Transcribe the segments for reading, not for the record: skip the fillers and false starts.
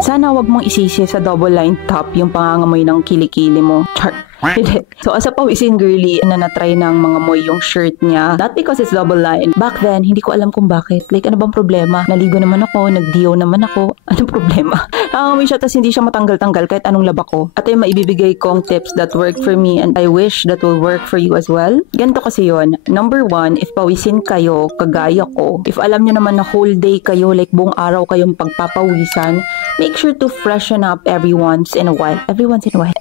Sana wag mong isisi sa double line top yung pangangamoy ng kilikili mo. Char. So as a pawisin girly na natry ng mga moy yung shirt niya, not because it's double line. Back then, hindi ko alam kung bakit. Like, ano bang problema? Naligo naman ako, nagdiyo naman ako. Anong problema? Nangangamoy siya, tas hindi siya matanggal-tanggal kahit anong laba ko. At yung maibibigay kong tips that work for me and I wish that will work for you as well. Ganito kasi yun. Number 1, if pawisin kayo, kagaya ko, if alam nyo naman na whole day kayo, like buong araw kayong pagpapawisan, make sure to freshen up every once in a while.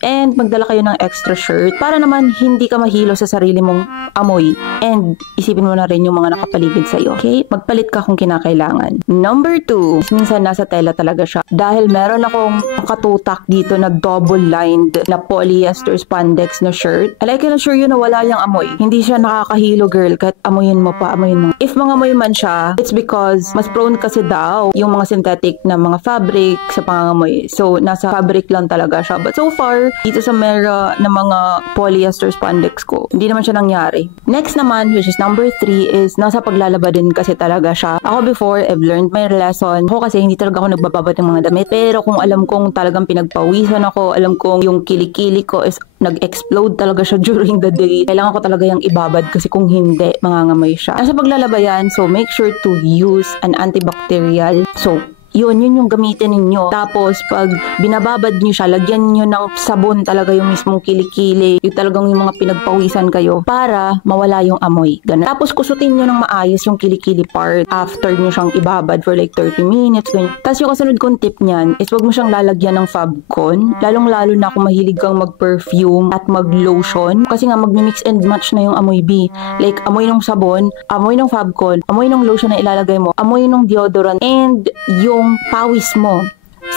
And magdala kayo ng extra shirt para naman hindi ka mahilo sa sarili mong amoy. And isipin mo na rin yung mga nakapaligid sa'yo. Okay? Magpalit ka kung kinakailangan. Number 2, minsan nasa tela talaga siya. Dahil meron akong katutak dito na double-lined na polyester spandex na shirt. I can assure you na wala yung amoy. Hindi siya nakakahilo, girl. Kahit amoyin mo pa, amoyin mo. If mga amoy man siya, it's because mas prone kasi daw yung mga synthetic na mga fabric sa pangangamoy. So, nasa fabric lang talaga siya. But so far, dito sa Mera na mga polyester spandex ko, hindi naman siya nangyari. Next naman, which is number 3, is nasa paglalaba din kasi talaga siya. Ako before, I've learned my lesson. Ako kasi hindi talaga ako nagbababad ng mga damit. Pero kung alam kong talagang pinagpawisan ako, alam kong yung kilikili ko is nag-explode talaga siya during the day, kailangan ko talaga yung ibabad kasi kung hindi, mangangamoy siya. Nasa paglalaba yan, so make sure to use an antibacterial soap. Yun yung gamitin ninyo. Tapos, pag binababad nyo siya, lagyan nyo ng sabon talaga yung mismong kilikili. Yung talagang yung mga pinagpawisan kayo para mawala yung amoy. Ganun. Tapos, kusutin nyo ng maayos yung kilikili part after nyo siyang ibabad for like 30 minutes. Ganyan. Tapos, yung kasunod kong tip niyan is wag mo siyang lalagyan ng Fabcon. Lalong-lalo na kung mahilig kang mag-perfume at mag-lotion. Kasi nga, mag-mix and match na yung amoy B. Like, amoy ng sabon, amoy ng Fabcon, amoy ng lotion na ilalagay mo, amoy ng deodorant, and yung pawis mo.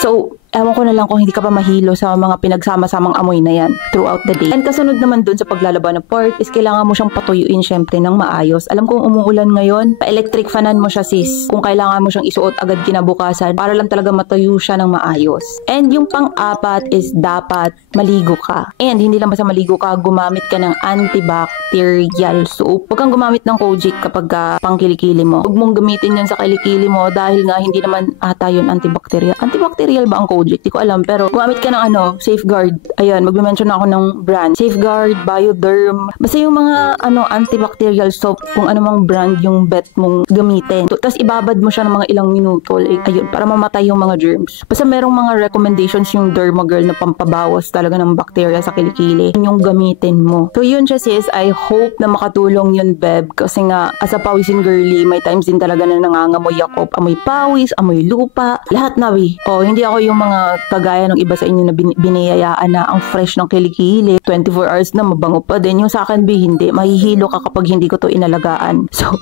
So, ewan ko na lang kung hindi ka pa mahilo sa mga pinagsama-samang amoy na yan throughout the day. And kasunod naman dun sa paglalaba ng part is kailangan mo siyang patuyuin syempre ng maayos. Alam kong umuulan ngayon, pa-electric fanan mo siya sis. Kung kailangan mo siyang isuot agad kinabukasan para lang talaga matuyo siya ng maayos. And yung pang-apat is dapat maligo ka. And hindi lang basta maligo ka, gumamit ka ng antibacterial soap. Huwag kang gumamit ng Kojic kapag pangkilikili mo. Huwag mong gamitin yan sa kilikili mo dahil nga hindi naman ata yun antibacterial. Antibacterial ba ang Kojic? Di ko alam, pero gumamit ka ng Safeguard. Ayun, mag-mention ako ng brand. Safeguard, Bioderm. Basta yung mga antibacterial soap, kung ano mang brand yung bet mong gamitin. Tapos ibabad mo siya ng mga ilang minuto. Like, ayun, para mamatay yung mga germs. Basta merong mga recommendations yung Dermagirl na pampabawas talaga ng bacteria sa kilikili. Yun yung gamitin mo. So yun siya sis, I hope na makatulong yun, Beb. Kasi nga, as a pawisin girly, may times din talaga na nangangamoy ako. Amoy pawis, amoy lupa, lahat na hindi ako yung mga kagaya ng iba sa inyo na biniyayaan na ang fresh ng kilikili 24 hours na mabango pa din. Yung sa akin hindi, mahihilo ka kapag hindi ko to inalagaan. So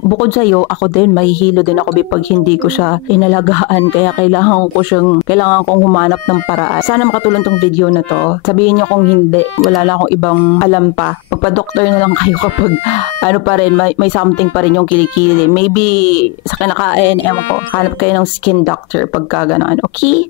bukod sa'yo, ako din mahihilo din ako pag hindi ko siya inalagaan, kaya kailangan kong humanap ng paraan. Sana makatulong tong video na to. Sabihin nyo kung hindi, wala lang akong ibang alam pa. Magpa-doktor na lang kayo kapag pa rin, may something pa rin yung kilikili. Maybe sa kinakain, ewan ko, hanap kayo ng skin doctor pagka gano'n. Okay?